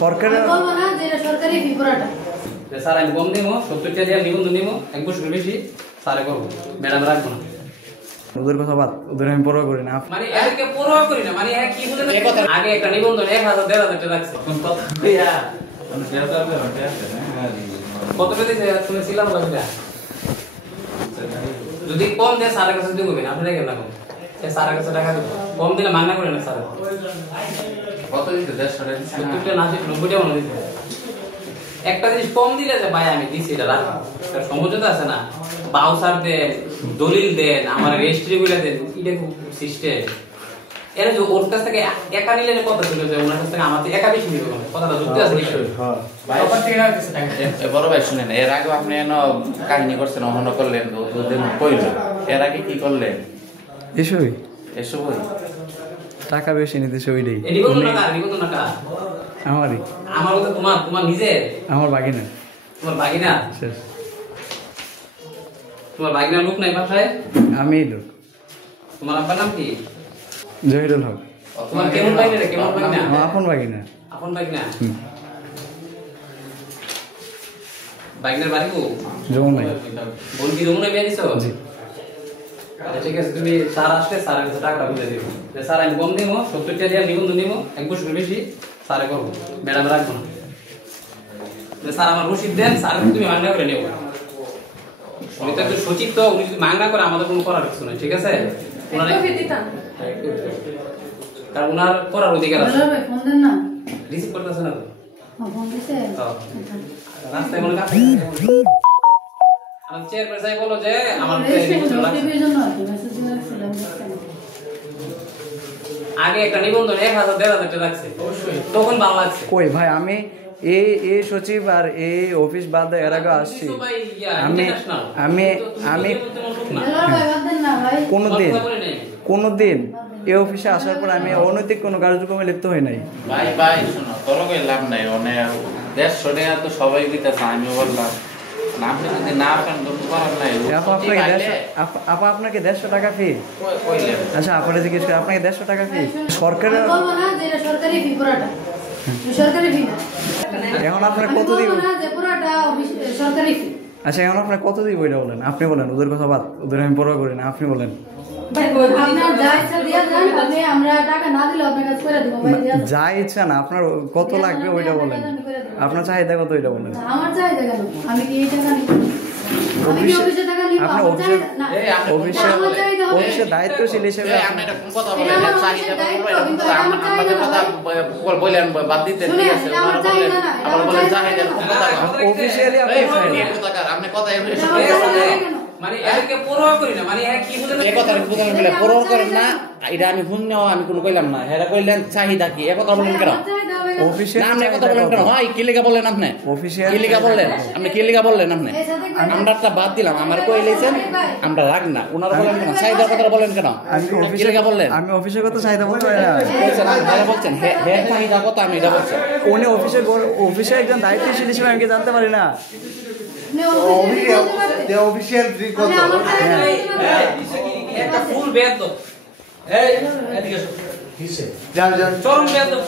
সরকারের বলবো না যে এটা সরকারি ফি পুরাটা। স্যার আমি কম দিব 70 টাকা দিয়ে নিবন্ধন নিব 1 বছর বেশি স্যারে করব ম্যাডাম রাখবো না। ওদের কথা বাদ, ওদের আমি পরোয়া করি না। মানে এদেরকে পরোয়া করি না, মানে কি বুঝে না আগে একটা নিবন্ধন 1000 1500 টাকা লাগছে কত টাকা দিতে শুনেছিলাম বাকিটা যদি কম দেয় স্যারের কাছে দিব না আপনি কেন না কম স্যারের কাছে টাকা দিব কম দিলে মানা করে না স্যার কত দিতে 150 টাকা দিছে না 70 টাকা না 90 টাকা মনে দিতে একটা জিনিস কম দিলে যে ভাই আমি দিছি এটা রাখ তার সমঝোতা আছে না বাউসার দেন দলিল দেন আমার রেজিস্ট্রি গুলো দেন এটা খুব সিস্টেম এর যে ওর কাছ থেকে একা নিলে কত ছিল যে ওনার কাছ থেকে আমাদের একা বেশি নিবে কথাটা যুক্তি আছে হ্যাঁ ভাই ওপর থেকে রাখতেছে টাকা বড় ভাই শুনেন এর আগে আপনি কাহিনী করছেন অহন করলেন ওদের কইল এর আগে কি করলেন এসবই এসবই টাকা বেশি নিতেছে ওইটাই নিবন্ধন না আমারই আমার কথা তোমার নিজের আমার বাগিনা তোমার বাগিনা শেষ তোমার বাগিনার লোক নাই বাসায় আমি লোক তোমার আব্বার নাম কি জহিরুল হক তোমার কেমন বাগিনা রে কেমন বাগিনা আমার আপন বাগিনা আপন বাগিনা বাগিনার বাড়ি কো যমুনাই বোন কি যমুনায় বিয়ে দিছো জি আচ্ছা ঠিক আছে তুমি স্যার আসলে স্যারের কাছে টাকাটা বুঝে দিও যে স্যার আমি কম দিব 70 টাকা দিয়ে নিবন্ধন নিব 1 বছর বেশি স্যারে করবো ম্যাডাম রাখবো না যে স্যার আমার রসিদ দেন স্যার তুমি মাংনা করে নেব উনি তো একটু সচিব তো উনি যদি মাংনা করে আমাদের কোনো করার কিছু নেই ঠিক আছে ওনার কারণ ওনার করার অধিকার আছে ফোন দেন না রিসিভ করতেছে না তো ফোন দিছে রাস্তায় কোনো কাজ আমি চেয়ারম্যান সাহেব বলো যে আমার আগে একটা নিবন্ধন 1000 1500 টাকা লাগছে তখন ভালো লাগছে কই ভাই আমি এই সচিব আর এই অফিস বাদ এর আগে আসছি আমি কোনোদিন এই অফিসে আসার পর আমি অনৈতিক কোনো কার্যক্রমে লিপ্ত হই নাই। ভাই শোনো তোর কই লাভ নাই অনেক 150 টাকা তো সবাই দিতেছে আমি বললাম না আপনি যদি না পান তো করার নাই আপনাকে 150 টাকা ফি কইলেন আচ্ছা আপনারা জিজ্ঞেস করে আপনাকে 150 টাকা ফি সরকারের বলবো না যে এটা সরকারি ফি পুরাটা সরকারি ফি এখন আপনার কত দিব না যে পুরাটা সরকারি ফি আচ্ছা এখন আপনার কত দিব এটা বলেন আপনি বলেন ওদের কথা বাদ ওদের আমি পরোয়া করি না আপনি বলেন আপনার যা ইচ্ছা দিয়া যান আপনি আমরা টাকা না দিলে আপনার কাছে করে দেব ভাই দিয়া যা ইচ্ছা না আপনার কত লাগবে ওইটা বলেন আপনার চাহিদা কত ওইটা বলেন আমার চাহিদা কেন আমি কি এই টাকা নিব আমি কি অফিসে টাকা নিব আপনি অফিসে দায়িত্বশীল হিসেবে আপনি এটা কোন কথা বলেন চাহিদা আমাদের কথা বলেন বাদ দিতে ঠিক আছে আবার বলেন চাহিদা কোন কথা অফিসিয়ালি আপনি কথা মানে এদেরকে পরোয়া করি না, মানে কি বুঝে না এই কথা বুঝালেন বলে পরোয়া করেন না এটা আমি শুননেও আমি কোনো কইলাম না এরা কইলেন চাহিদা কি এই কথা বলেন কেন অফিসিয়াল না আপনি কথা বলেন কেন হয় কি লেখা বললেন আপনি অফিসিয়াল কি লেখা বললেন আপনি কি লেখা বললেন আপনি আমরা একটা বাদ দিলাম আমার কইলেছেন আমরা রাখ না ওনারা বলেন কেন চাহিদার কথা বলেন কেন আমি কি লেখা বললেন আমি অফিসের কথা চাহিদা বলতে পারি না বলছেন হ্যাঁ চাহিদা কথা আমি এটা বলছি উনি অফিসে একজন দায়িত্বশীল হিসেবে আমি কি জানতে পারি না অফিসিয়াল ফি কত একটা ফুল বেদ দাও এই এদিকে এসো কিসে যান চরম বেদ দাও